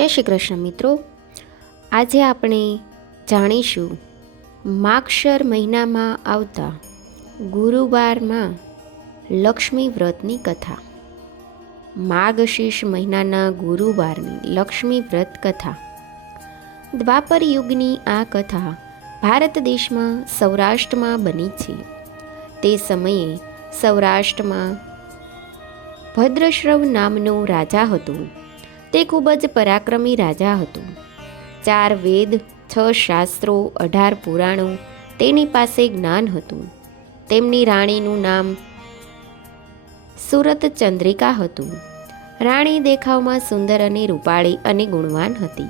જય શ્રી કૃષ્ણ મિત્રો. આજે આપણે જાણીશું માક્ષર મહિનામાં આવતા ગુરુવારમાં લક્ષ્મી વ્રતની કથા. માગશીષ મહિનાના ગુરુવારની લક્ષ્મી વ્રત કથા. દ્વાપર યુગની આ કથા ભારત દેશમાં સૌરાષ્ટ્રમાં બની છે. તે સમયે સૌરાષ્ટ્રમાં ભદ્રશ્રવ નામનો રાજા હતો. તે ખૂબ જ પરાક્રમી રાજા હતો. ચાર વેદ, છ શાસ્ત્રો, અઢાર પુરાણો તેની પાસે જ્ઞાન હતું. તેમની રાણીનું નામ સુરત ચંદ્રિકા હતું. રાણી દેખાવમાં સુંદર અને રૂપાળી અને ગુણવાન હતી.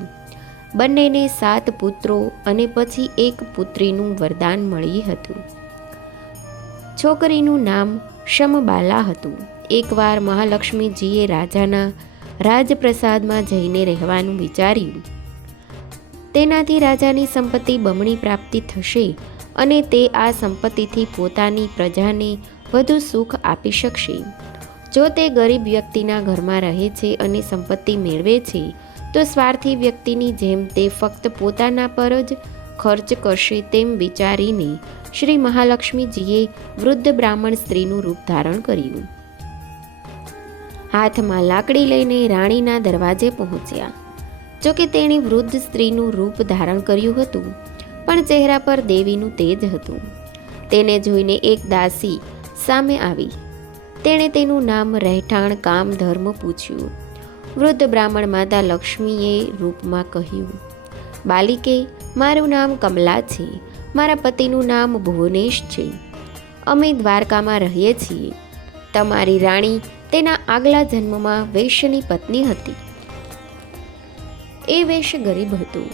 બંનેને સાત પુત્રો અને પછી એક પુત્રીનું વરદાન મળી હતું. છોકરીનું નામ શમબાલા હતું. એકવાર મહાલક્ષ્મીજીએ રાજાના રાજપ્રસાદમાં જઈને રહેવાનું વિચાર્યું. તેનાથી રાજાની સંપત્તિ બમણી પ્રાપ્તિ થશે અને તે આ સંપત્તિથી પોતાની પ્રજાને વધુ સુખ આપી શકશે. જો તે ગરીબ વ્યક્તિના ઘરમાં રહે છે અને સંપત્તિ મેળવે છે, તો સ્વાર્થી વ્યક્તિની જેમ તે ફક્ત પોતાના પર જ ખર્ચ કરશે તેમ વિચારીને શ્રી મહાલક્ષ્મીજીએ વૃદ્ધ બ્રાહ્મણ સ્ત્રીનું રૂપ ધારણ કર્યું. હાથમાં લાકડી લઈને રાણીના દરવાજે પહોંચ્યા. જોકે તેણે વૃદ્ધ સ્ત્રીનું રૂપ ધારણ કર્યું હતું, પણ ચહેરા પર દેવીનું તેજ હતું. તેને જોઈને એક દાસી સામે આવી. તેણે તેનું નામ રહેઠાણ કામ ધર્મ પૂછ્યું. વૃદ્ધ બ્રાહ્મણ માતા લક્ષ્મીએ રૂપમાં કહ્યું, બાલિકે, મારું નામ કમલા છે. મારા પતિનું નામ ભુવનેશ છે. અમે દ્વારકામાં રહીએ છીએ. તમારી રાણી તેના આગલા જન્મમાં વૈશ્યની પત્ની હતી. એ વૈશ્ય ગરીબ હતું.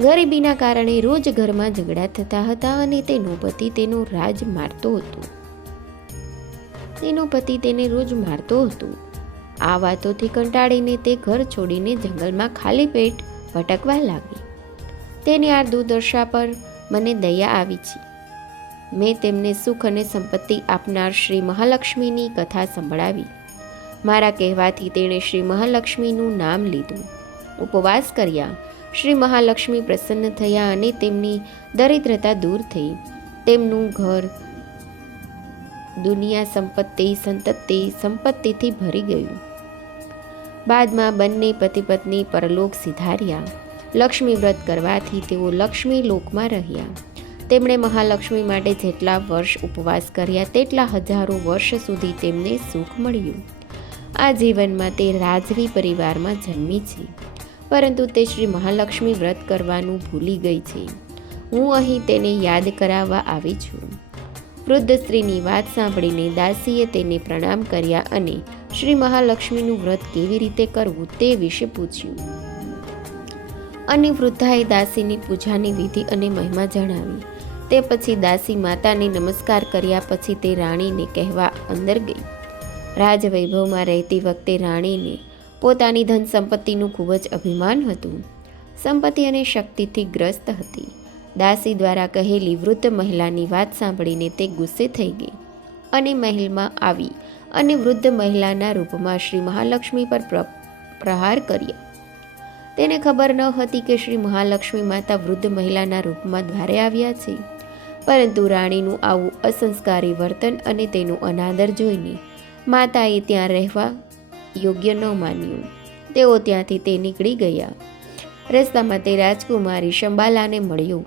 ગરીબીના કારણે રોજ ઘરમાં ઝઘડા થતા હતા અને તેનો પતિ તેનો રાજ મારતો હતો. તેનો પતિ તેને રોજ મારતો હતો. આ વાતોથી કંટાળીને તે ઘર છોડીને જંગલમાં ખાલી પેટ ભટકવા લાગી. તેની આ દુર્દશા પર મને દયા આવી છે. મેં તેમને સુખ અને સંપત્તિ આપનાર શ્રી મહાલક્ષ્મીની કથા સંભળાવી. મારા કહેવાથી તેણે શ્રી મહાલક્ષ્મીનું નામ લીધું. ઉપવાસ કર્યા. શ્રી મહાલક્ષ્મી પ્રસન્ન થયા અને તેમની દરિદ્રતા દૂર થઈ. તેમનું ઘર, દુનિયા સંપત્તિ, સંતતિ સંપત્તિથી ભરી ગયું. બાદમાં બંને પતિ પત્ની પરલોક સિધાર્યા. લક્ષ્મી વ્રત કરવાથી તેઓ લક્ષ્મી લોકમાં રહ્યા. તેમણે મહાલક્ષ્મી માટે જેટલા વર્ષ ઉપવાસ કર્યા, તેટલા હજારો વર્ષ સુધી તેમને સુખ મળ્યું. આ જીવનમાં તે રાજવી પરિવારમાં જન્મી છે. પરંતુ તે શ્રી મહાલક્ષ્મી વ્રત કરવાનું ભૂલી ગઈ છે. હું અહીં તેને યાદ કરાવવા આવી છું. વૃદ્ધ સ્ત્રીની વાત સાંભળીને દાસીએ તેને પ્રણામ કર્યા અને શ્રી મહાલક્ષ્મીનું વ્રત કેવી રીતે કરવું તે વિશે પૂછ્યું. અને વૃદ્ધાએ દાસીની પૂજાની વિધિ અને મહિમા જણાવી. તે પછી દાસી માતાને નમસ્કાર કર્યા પછી તે રાણીને કહેવા અંદર ગઈ. રાજવૈભવમાં રહેતી વખતે રાણીને પોતાની ધન સંપત્તિનું ખૂબ જ અભિમાન હતું. સંપત્તિ અને શક્તિથી ગ્રસ્ત હતી. દાસી દ્વારા કહેલી વૃદ્ધ મહિલાની વાત સાંભળીને તે ગુસ્સે થઈ ગઈ અને મહેલમાં આવી અને વૃદ્ધ મહિલાના રૂપમાં શ્રી મહાલક્ષ્મી પર પ્ર, પ્રહાર કર્યા. તેને ખબર ન હતી કે શ્રી મહાલક્ષ્મી માતા વૃદ્ધ મહિલાના રૂપમાં દ્વારે આવ્યા છે. પરંતુ રાણીનું આવું અસંસ્કારી વર્તન અને તેનું અનાદર જોઈને માતાએ ત્યાં રહેવા યોગ્ય ન માન્યું. તેઓ ત્યાંથી તે નીકળી ગયા. રસ્તામાં તે રાજકુમારી શંબાલાને મળ્યો.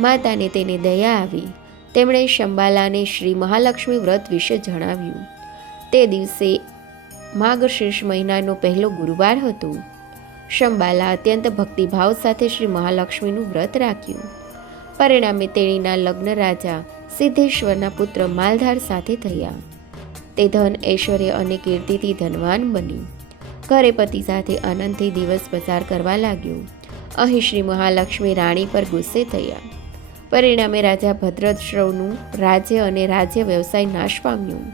માતાને તેને દયા આવી. તેમણે શંબાલાને શ્રી મહાલક્ષ્મી વ્રત વિશે જણાવ્યું. તે દિવસે માર્ગશીર્ષ મહિનાનો પહેલો ગુરુવાર હતો. શંબાલા અત્યંત ભક્તિભાવ સાથે શ્રી મહાલક્ષ્મીનું વ્રત રાખ્યું. પરિણામે તેણીના લગ્ન રાજા સિદ્ધેશ્વરના પુત્ર માલધાર સાથે થયા. તે ધન ઐશ્વર્ય અને કીર્તિથી ધનવાન બની ઘરે પતિ સાથે આનંદથી દિવસ પસાર કરવા લાગ્યો. અહીં શ્રી મહાલક્ષ્મી રાણી પર ગુસ્સે થયા. પરિણામે રાજા ભદ્રશ્રવનું રાજ્ય અને રાજ્ય વ્યવસાય નાશ પામ્યું.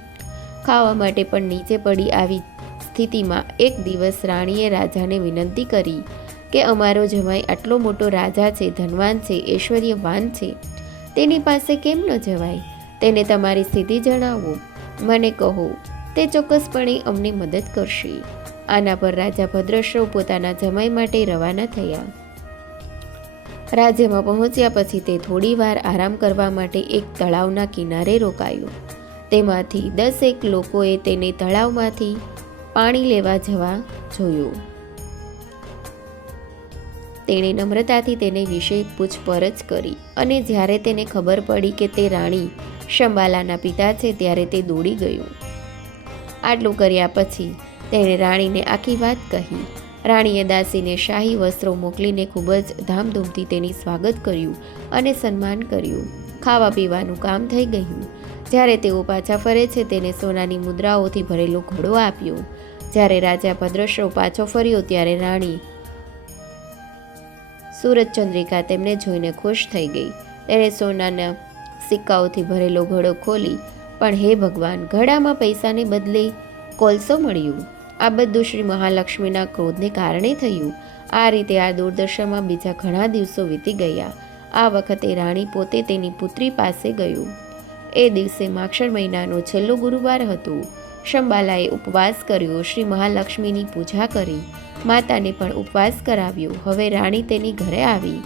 ખાવા માટે પણ નીચે પડી આવી સ્થિતિમાં એક દિવસ રાણીએ રાજાને વિનંતી કરી કે અમારો જમાઈ આટલો મોટો રાજા છે, ધનવાન છે, ઐશ્વર્યવાન છે. તેની પાસે કેમ ન જવાય? તેને તમારી સ્થિતિ જણાવો. મને કહો, તે ચોક્કસપણે અમને મદદ કરશે. આના પર રાજા ભદ્રશ્રવ પોતાના જમાઈ માટે રવાના થયા. રાજ્યમાં પહોંચ્યા પછી તે થોડીવાર આરામ કરવા માટે એક તળાવના કિનારે રોકાયો. તેમાંથી દસેક લોકોએ તેને તળાવમાંથી પાણી લેવા જવા જોયું. તેણે નમ્રતાથી તેને વિશે પૂછપરછ કરી અને જ્યારે તેને ખબર પડી કે તે રાણી શંબાલાના પિતા છે ત્યારે તે દોડી ગયું. આટલું કર્યા પછી તેણે રાણીને આખી વાત કહી. રાણીએ દાસીને શાહી વસ્ત્રો મોકલીને ખૂબ જ ધામધૂમથી તેની સ્વાગત કર્યું અને સન્માન કર્યું. ખાવા પીવાનું કામ થઈ ગયું. જ્યારે તેઓ પાછા ફરે છે તેને સોનાની મુદ્રાઓથી ભરેલો ઘોડો આપ્યો. જ્યારે રાજા ભદ્રશ્રવ પાછો ફર્યો ત્યારે રાણી સુરજચંદ્રિકા તેમને જોઈને ખુશ થઈ ગઈ. તેણે સોનાના સિક્કાઓથી ભરેલો ઘડો ખોલી, પણ હે ભગવાન, ઘડામાં પૈસાને બદલે કોલસો મળ્યું? આ બધું શ્રી મહાલક્ષ્મીના ક્રોધને કારણે થયું. આ રીતે આ દુર્દશામાં બીજા ઘણા દિવસો વીતી ગયા. આ વખતે રાણી પોતે તેની પુત્રી પાસે ગયું. એ દિવસે માક્ષર મહિનાનો છેલ્લો ગુરુવાર હતો. શંબાલાએ ઉપવાસ કર્યો, શ્રી મહાલક્ષ્મીની પૂજા કરી. માતાને પણ ઉપવાસ કરાવ્યો. હવે રાણી તેની ઘરે આવી.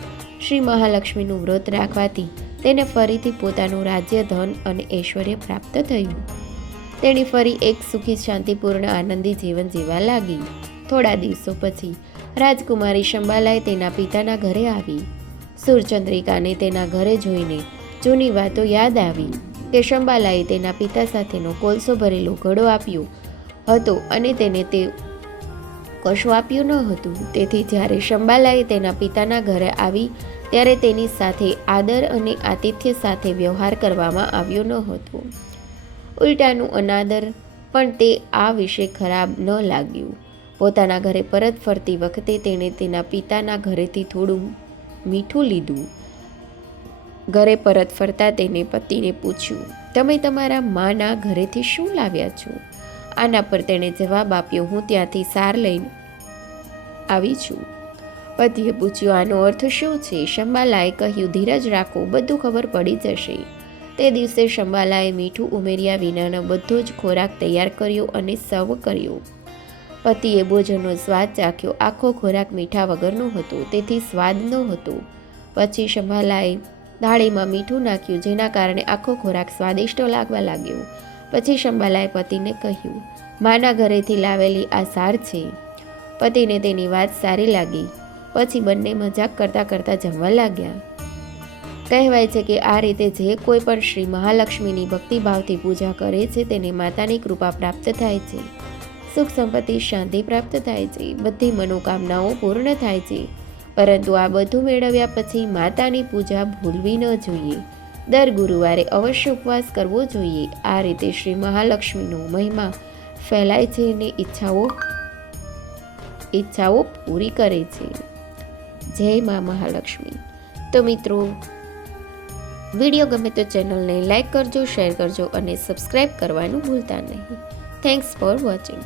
શ્રી મહાલક્ષ્મીનું વ્રત રાખવાથી તેને ફરીથી પોતાનું રાજ્ય, ધન અને ઐશ્વર્ય પ્રાપ્ત થયું. તેણી ફરી એક સુખી, શાંતિપૂર્ણ, આનંદી જીવન જીવવા લાગી. થોડા દિવસો પછી રાજકુમારી શંબાલાએ તેના પિતાના ઘરે આવી. સુરચંદ્રિકાને તેના ઘરે જોઈને જૂની વાતો યાદ આવી કે શંબાલાએ તેના પિતા સાથેનો કોલસો ભરેલો ઘડો આપ્યો હતો અને તેને તે કશું આપ્યું ન હતું. તેથી જ્યારે શંબાલાએ તેના પિતાના ઘરે આવી, ત્યારે તેની સાથે આદર અને આતિથ્ય સાથે વ્યવહાર કરવામાં આવ્યો ન હતો. ઉલટાનું અનાદર, પણ તે આ વિશે ખરાબ ન લાગ્યું. પોતાના ઘરે પરત ફરતી વખતે તેણે તેના પિતાના ઘરેથી થોડું મીઠું લીધું. ઘરે પરત ફરતા તેને પતિને પૂછ્યું, તમે તમારા માના ઘરેથી શું લાવ્યા છો? આના પર તેણે જવાબ આપ્યો, હું ત્યાંથી સાર લઈને આવી છું. પતિએ પૂછ્યું, આનો અર્થ શું છે? શંબાલાએ કહ્યું, ધીરજ રાખો, બધું ખબર પડી જશે. તે દિવસે શંબાલાએ મીઠું ઉમેર્યા વિનાનો બધો જ ખોરાક તૈયાર કર્યો અને સર્વ કર્યો. પતિએ ભોજનનો સ્વાદ ચાખ્યો. આખો ખોરાક મીઠા વગરનો હતો, તેથી સ્વાદ ન હતો. પછી શંભાલાએ દાળીમાં મીઠું નાખ્યું, જેના કારણે આખો ખોરાક સ્વાદિષ્ટ લાગવા લાગ્યો. પછી શંબાલાએ પતિને કહ્યું, માના ઘરેથી લાવેલી આ સાર છે. પતિને તેની વાત સારી લાગી. પછી બંને મજાક કરતાં કરતાં જમવા લાગ્યા. કહેવાય છે કે આ રીતે જે કોઈ પણ શ્રી મહાલક્ષ્મીની ભક્તિભાવથી પૂજા કરે છે, તેને માતાની કૃપા પ્રાપ્ત થાય છે. સુખ સંપત્તિ, શાંતિ પ્રાપ્ત થાય છે. બધી મનોકામનાઓ પૂર્ણ થાય છે. પરંતુ આ બધું મેળવ્યા પછી માતાની પૂજા ભૂલવી ન જોઈએ. દર ગુરુવારે અવશ્ય ઉપવાસ કરવો જોઈએ. આ રીતે શ્રી મહાલક્ષ્મીનો મહિમા ફેલાય છે અને ઈચ્છાઓ ઈચ્છાઓ પૂરી કરે છે. જય મા મહાલક્ષ્મી. તો મિત્રો, વીડિયો ગમે તો ચેનલને લાઈક કરજો, શેર કરજો અને સબસ્ક્રાઈબ કરવાનું ભૂલતા નહીં. Thanks for watching